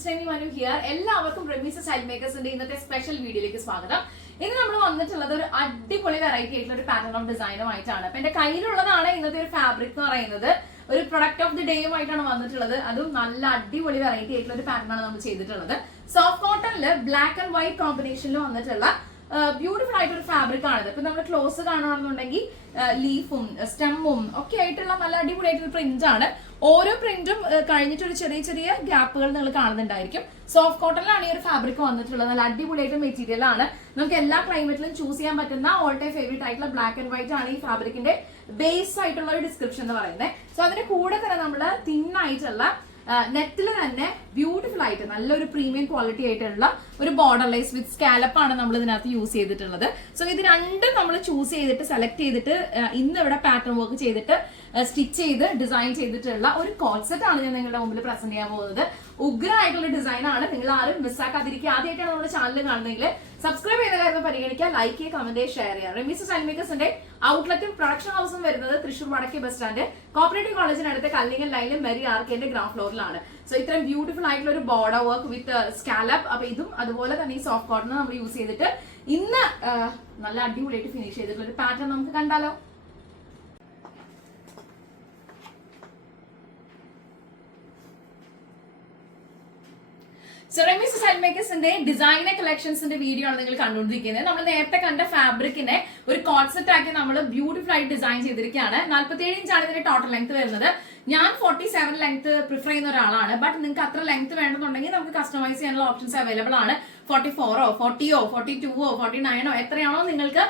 is Remy Manu here. എല്ലാവർക്കും Remees style മേക്കേഴ്സിന്റെ ഇന്നത്തെ special വീഡിയോയിലേക്ക് സ്വാഗതം. ഇന്ന് നമ്മൾ വന്നിട്ടുള്ളത് ഒരു അടിപൊളി വെറൈറ്റി ആയിട്ടുള്ള ഒരു പാറ്റേൺ ഓഫ് ഡിസൈനുമായിട്ടാണ്. അപ്പൊ എന്റെ കയ്യിലുള്ളതാണ് ഇന്നത്തെ ഒരു ഫാബ്രിക് എന്ന് പറയുന്നത്. ഒരു പ്രൊഡക്റ്റ് ഓഫ് ദി ഡേയുമായിട്ടാണ് വന്നിട്ടുള്ളത്. അതും നല്ല അടിപൊളി വെറൈറ്റി ആയിട്ടുള്ള ഒരു പാറ്റേൺ ആണ് നമ്മൾ ചെയ്തിട്ടുള്ളത്. സോഫ്റ്റ് കോട്ടണില് ബ്ലാക്ക് ആൻഡ് വൈറ്റ് കോമ്പിനേഷനിൽ വന്നിട്ടുള്ള ബ്യൂട്ടിഫുൾ ആയിട്ടൊരു ഫാബ്രിക് ആണിത്. ഇപ്പൊ നമ്മൾ ക്ലോസ് കാണുകയാണെന്നുണ്ടെങ്കിൽ ലീഫും സ്റ്റെമ്മും ഒക്കെ ആയിട്ടുള്ള നല്ല അടിപൊളിയായിട്ടുള്ള പ്രിന്റ് ആണ്. ഓരോ പ്രിന്റും കഴിഞ്ഞിട്ട് ഒരു ചെറിയ ചെറിയ ഗ്യാപ്പുകൾ നിങ്ങൾ കാണുന്നുണ്ടായിരിക്കും. സോഫ്റ്റ് കോട്ടണിലാണ് ഈ ഒരു ഫാബ്രിക് വന്നിട്ടുള്ളത്. നല്ല അടിപൊളിയായിട്ട് മെറ്റീരിയൽ ആണ്. നമുക്ക് എല്ലാ ക്ലൈമറ്റിലും ചൂസ് ചെയ്യാൻ പറ്റുന്ന ഓൾ ടൈം ഫേവറേറ്റ് ആയിട്ടുള്ള ബ്ലാക്ക് ആൻഡ് വൈറ്റ് ആണ് ഈ ഫാബ്രിക്കിന്റെ ബേസ് ആയിട്ടുള്ള ഒരു ഡിസ്ക്രിപ്ഷൻ എന്ന് പറയുന്നത്. സോ അതിന്റെ കൂടെ തന്നെ നമ്മൾ തിന്നായിട്ടുള്ള നെറ്റിൽ തന്നെ ബ്യൂട്ടിഫുൾ ആയിട്ട് നല്ലൊരു പ്രീമിയം ക്വാളിറ്റി ആയിട്ടുള്ള ഒരു ബോർഡർ ലൈസ് വിത്ത് സ്കാലപ്പ് ആണ് നമ്മൾ ഇതിനകത്ത് യൂസ് ചെയ്തിട്ടുള്ളത്. സോ ഇത് രണ്ടും നമ്മൾ ചൂസ് ചെയ്തിട്ട് സെലക്ട് ചെയ്തിട്ട് ഇന്ന് ഇവിടെ പാറ്റേൺ വർക്ക് ചെയ്തിട്ട് സ്റ്റിച്ച് ചെയ്ത് ഡിസൈൻ ചെയ്തിട്ടുള്ള ഒരു കോൺസെപ്റ്റ് ആണ് ഞാൻ നിങ്ങളുടെ മുമ്പിൽ പ്രസന്റ് ചെയ്യാൻ പോകുന്നത്. ഉഗ്രമായിട്ടുള്ള ഡിസൈൻ ആണ്. നിങ്ങൾ ആരും മിസ്സാക്കാതിരിക്കുക. ആദ്യമായിട്ടാണ് നമ്മുടെ ചാനൽ കാണുന്നതെങ്കിൽ സബ്സ്ക്രൈബ് ചെയ്ത കാര്യം പരിഗണിക്കുക, ലൈക്ക് ചെയ്യുക, കമന്റ് ചെയ്യുക, ഷെയർ ചെയ്യുക. റെമീസ് സ്റ്റൈൽ മേക്കേഴ്സിന്റെ ഔട്ട്ലെറ്റും പ്രൊഡക്ഷൻ ഹൗസും വരുന്നത് തൃശൂർ വടക്കേ ബസ് സ്റ്റാൻഡ് കോപ്പറേറ്റീവ് കോളേജിനടുത്ത് കല്ലിങ്ങൽ ലൈനിലും മെരി ആർക്കേന്റെ ഗ്രൗണ്ട് ഫ്ലോറിലാണ്. സോ ഇത്രയും ബ്യൂട്ടിഫുൾ ആയിട്ടുള്ള ഒരു ബോർഡർ വർക്ക് വിത്ത് സ്കാലപ്പ്. അപ്പൊ ഇതും അതുപോലെ തന്നെ ഈ സോഫ്റ്റ് കോട്ടൺ നമ്മൾ യൂസ് ചെയ്തിട്ട് ഇന്ന് നല്ല അടിപൊളിയായിട്ട് ഫിനിഷ് ചെയ്തിട്ടുള്ള ഒരു പാറ്റേൺ നമുക്ക് കണ്ടാലോ? സോ റെമീസ് സ്റ്റൈൽ മേക്കേഴ്സിന്റെ ഡിസൈനർ കളക്ഷൻസിന്റെ വീഡിയോ ആണ് നിങ്ങൾ കണ്ടുകൊണ്ടിരിക്കുന്നത്. നമ്മൾ നേരത്തെ കണ്ട ഫാബ്രിക്കിനെ ഒരു കോൺസെപ്റ്റ് ആക്കി നമ്മൾ ബ്യൂട്ടിഫുൾ ആയിട്ട് ഡിസൈൻ ചെയ്തിരിക്കുകയാണ്. 47 ഇഞ്ചാണ് ഇതിന്റെ ടോട്ടൽ ലെങ്ത് വരുന്നത്. ഞാൻ 47 ലെങ്ത് പ്രിഫർ ചെയ്യുന്ന ഒരാളാണ്. ബട്ട് നിങ്ങൾക്ക് അത്ര ലെങ്ത് വേണമെന്നുണ്ടെങ്കിൽ നമുക്ക് കസ്റ്റമൈസ് ചെയ്യാനുള്ള ഓപ്ഷൻസ് അവൈലബിൾ ആണ്. 44ഓ 40ഓ 42ഓ 49ഓ എത്രയാണോ നിങ്ങൾക്ക്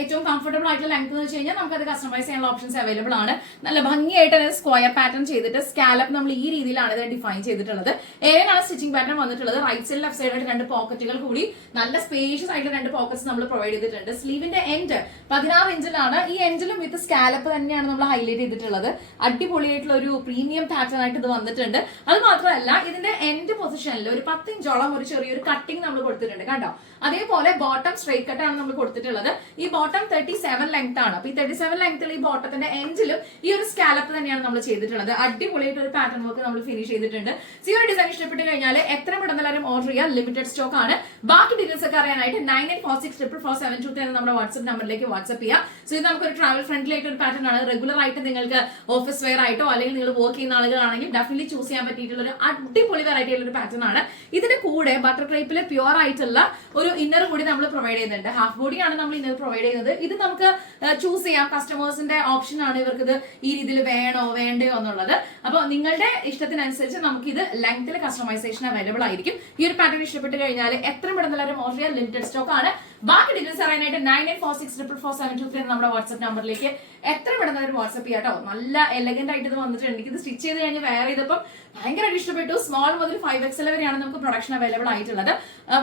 ഏറ്റവും കംഫർട്ടബിൾ ആയിട്ടുള്ള ലെങ്ത് എന്ന് വെച്ച് കഴിഞ്ഞാൽ നമുക്ക് അത് കസ്റ്റമൈസ് ചെയ്യാനുള്ള ഓപ്ഷൻസ് അവൈലബിൾ ആണ്. നല്ല ഭംഗിയായിട്ട് സ്ക്വയർ പാറ്റേൺ ചെയ്തിട്ട് സ്കാലപ്പ് നമ്മൾ ഈ രീതിയിലാണ് ഇത് ഡിഫൈൻ ചെയ്തിട്ടുള്ളത്. ഏതാണ് സ്റ്റിച്ചിങ് പാറ്റേൺ വന്നിട്ടുള്ളത്. റൈറ്റ് സൈഡ് ലെഫ്റ്റ് സൈഡ് ആയിട്ട് 2 പോക്കറ്റുകൾ കൂടി നല്ല സ്പേഷ്യസ് ആയിട്ട് 2 പോക്കറ്റ്സ് നമ്മൾ പ്രൊവൈഡ് ചെയ്തിട്ടുണ്ട്. സ്ലീവിന്റെ എൻഡ് 16 ഇഞ്ചിലാണ്. ഈ എൻഡിലും വിത്ത് സ്കാലപ്പ് തന്നെയാണ് നമ്മൾ ഹൈലൈറ്റ് ചെയ്തിട്ടുള്ളത്. അടിപൊളിയായിട്ടുള്ള ഒരു പ്രീമിയം പാറ്റേൺ ആയിട്ട് ഇത് വന്നിട്ടുണ്ട്. അത് മാത്രമല്ല ഇതിന്റെ എൻഡ് പൊസിഷനിൽ ഒരു 10 ഇഞ്ചോളം ഒരു ചെറിയൊരു കട്ടിങ് നമ്മൾ കൊടുത്തിട്ടുണ്ട് കണ്ടോ. അതേപോലെ ബോട്ടം സ്ട്രൈറ്റ് കട്ട് ആണ് നമ്മൾ കൊടുത്തിട്ടുള്ളത്. ഈ ബോട്ടം 37 ലെങ്ത് ആണ്. അപ്പൊ ഈ 37 ലെങ്ത്തിൽ ഈ ബോട്ടത്തിന്റെ എൻഡിലും ഈ ഒരു സ്കാലപ്പ് തന്നെയാണ് നമ്മൾ ചെയ്തിട്ടുള്ളത്. അടിപൊളിയായിട്ട് ഒരു പാറ്റേൺ വർക്ക് നമ്മൾ ഫിനിഷ് ചെയ്തിട്ടുണ്ട്. ഈ ഒരു ഡിസൈൻ ഇഷ്ടപ്പെട്ട് കഴിഞ്ഞാൽ എത്ര പെട്ടെന്ന് എല്ലാവരും ഓർഡർ ചെയ്യുക. ലിമിറ്റഡ് സ്റ്റോക്ക് ആണ്. ബാക്കി ഡീറ്റെയിൽസ് ഒക്കെ അറിയാനായിട്ട് 9846444723 എന്ന നമ്മുടെ വാട്സ്ആപ്പ് നമ്പറിലേക്ക് വാട്സ്ആപ്പ് ചെയ്യുക. സോ ഇത് നമുക്കൊരു ട്രാവൽ ഫ്രണ്ട്ലി ആയിട്ട് ഒരു പാറ്റേൺ ആണ്. റെഗുലർ ആയിട്ട് നിങ്ങൾക്ക് ഓഫീസ് വെയർ ആയിട്ടോ അല്ലെങ്കിൽ നിങ്ങൾ വർക്ക് ചെയ്യുന്ന ആളുകളാണെങ്കിൽ ഡെഫിനറ്റ്ലി ചൂസ് ചെയ്യാൻ പറ്റിയിട്ടുള്ള ഒരു അടിപൊളി വെറൈറ്റി ആയിട്ടുള്ള ഒരു പാറ്റേൺ ആണ്. ഇതിന്റെ കൂടെ ബട്ടർ ക്രേപ്പിലെ പ്യുവർ ആയിട്ടുള്ള ഒരു ഇന്നർ കൂടി നമ്മൾ പ്രൊവൈഡ് ചെയ്യുന്നുണ്ട്. ഹാഫ് ബോഡിയാണ് നമ്മൾ ഇന്നർ പ്രൊവൈഡ് ചെയ്യുന്നത്. ഇത് നമുക്ക് ചൂസ് ചെയ്യാം. കസ്റ്റമേഴ്സിന്റെ ഓപ്ഷൻ ആണ് ഇവർക്ക് ഇത് ഈ രീതിയിൽ വേണോ വേണ്ടയോ എന്നുള്ളത്. അപ്പോൾ നിങ്ങളുടെ ഇഷ്ടത്തിനനുസരിച്ച് നമുക്ക് ഇത് ലെങ്ത്തിൽ കസ്റ്റമൈസേഷൻ അവൈലബിൾ ആയിരിക്കും. ഈ ഒരു പാറ്റേൺ ഇഷ്ടപ്പെട്ട് കഴിഞ്ഞാൽ എത്ര പെട്ടെന്ന് എല്ലാവരും ഓർഡർ ചെയ്യാൻ. ലിമിറ്റഡ് സ്റ്റോക്ക് ആണ്. ബാക്കി ഡീറ്റെയിൽസ് അറിയാനായിട്ട് 9846444723 നമ്മുടെ വാട്സ്ആപ്പ് നമ്പറിലേക്ക് എത്ര പെട്ടെന്ന് ഒരു വാട്സ്ആപ്പ് ചെയ്യാട്ടോ. നല്ല എലഗന്റ് ആയിട്ട് ഇത് വന്നിട്ടുണ്ട്. എനിക്ക് ഇത് സ്റ്റിച്ച് ചെയ്ത് കഴിഞ്ഞ് വേറെ ചെയ്തപ്പം ഭയങ്കരമായിട്ട് ഇഷ്ടപ്പെട്ടു. സ്മോൾ മുതൽ 5XL വരെയാണ് നമുക്ക് പ്രൊഡക്ഷൻ അവൈലബിൾ ആയിട്ടുള്ളത്.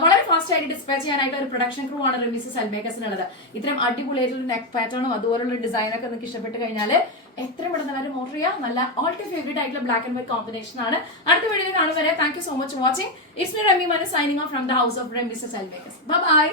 വളരെ ഫാസ്റ്റ് ആയിട്ട് ഡിസ്പാച്ച് ചെയ്യാനായിട്ട് ഒരു പ്രൊഡക്ഷൻ ക്രൂ ആണ് റെമീസ് സ്റ്റൈൽ മേക്കേഴ്സിനുള്ളത്. ഇത്രയും അടിപൊളിയായിട്ടുള്ള നെക്ക് പാറ്റേണും അതുപോലുള്ള ഡിസൈനൊക്കെ നിങ്ങൾക്ക് ഇഷ്ടപ്പെട്ട് കഴിഞ്ഞാൽ എത്രയും പെട്ടെന്ന് എല്ലാവരും ഓർഡർ ചെയ്യുക. നല്ല ഓൾ ടൈം ഫേവറേറ്റ് ആയിട്ടുള്ള ബ്ലാക്ക് ആൻഡ് വൈറ്റ് കോമ്പിനേഷൻ ആണ്. അടുത്ത വീഡിയോയിൽ കാണും വരെ thank you so much for watching. It's me Remi Manu signing off from the house of Remees style makers. Bye bye.